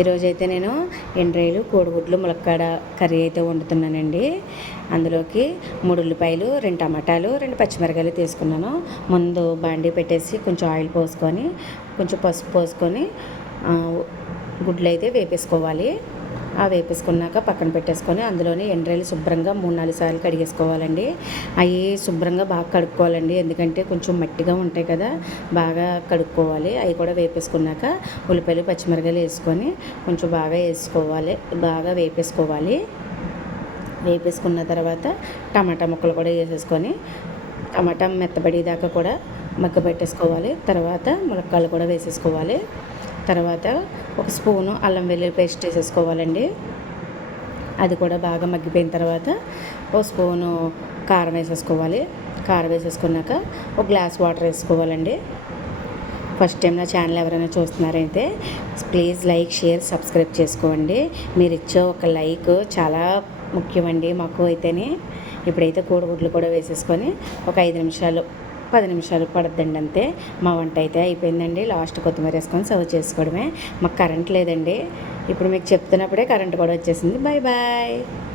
ఈరోజు అయితే నేను ఎండ్రాయిలు కోడిగుడ్లు ములక్కాడ కర్రీ అయితే వండుతున్నానండి. అందులోకి మూడు ఉల్లిపాయలు రెండు టమాటాలు రెండు పచ్చిమిరకాయలు తీసుకున్నాను. ముందు బాండీ పెట్టేసి కొంచెం ఆయిల్ పోసుకొని కొంచెం పసుపు పోసుకొని గుడ్లు అయితే వేపేసుకోవాలి. ఆ వేపేసుకున్నాక పక్కన పెట్టేసుకొని అందులోని ఎండ్రాయిలు శుభ్రంగా మూడు నాలుగు సార్లు కడిగేసుకోవాలండి. అవి శుభ్రంగా బాగా కడుక్కోవాలండి. ఎందుకంటే కొంచెం మట్టిగా ఉంటాయి కదా బాగా కడుక్కోవాలి. అవి కూడా వేపేసుకున్నాక ఉల్లిపాయలు పచ్చిమిరకాయలు వేసుకొని కొంచెం బాగా వేసుకోవాలి. బాగా వేపేసుకోవాలి. వేపేసుకున్న తర్వాత టమాటా ముక్కలు కూడా వేసేసుకొని టమాటా మెత్తబడేదాకా కూడా మగ్గ పెట్టేసుకోవాలి తర్వాత ములక్కాయలు కూడా వేసేసుకోవాలి. తర్వాత ఒక స్పూను అల్లం వెల్లుల్లి పేస్ట్ వేసేసుకోవాలండి. అది కూడా బాగా మగ్గిపోయిన తర్వాత ఒక స్పూను కారం వేసేసుకోవాలి. కారం వేసేసుకున్నాక ఒక గ్లాస్ వాటర్ వేసుకోవాలండి. ఫస్ట్ టైం నా ఛానల్ ఎవరైనా చూస్తున్నారైతే ప్లీజ్ లైక్ షేర్ సబ్స్క్రైబ్ చేసుకోండి. మీరు ఇచ్చే ఒక లైక్ చాలా ముఖ్యమండి మాకు అయితేనే. ఇప్పుడైతే కోడిగుడ్లు కూడా వేసేసుకొని ఒక ఐదు నిమిషాలు పది నిమిషాలు పడద్దండి అంతే. మా వంట అయితే అయిపోయిందండి. లాస్ట్ కొత్తిమీర వేసుకొని సర్వ్ చేసుకోవడమే. మాకు కరెంట్ లేదండి. ఇప్పుడు మీకు చెప్తున్నప్పుడే కరెంట్ కూడా వచ్చేసింది. Bye bye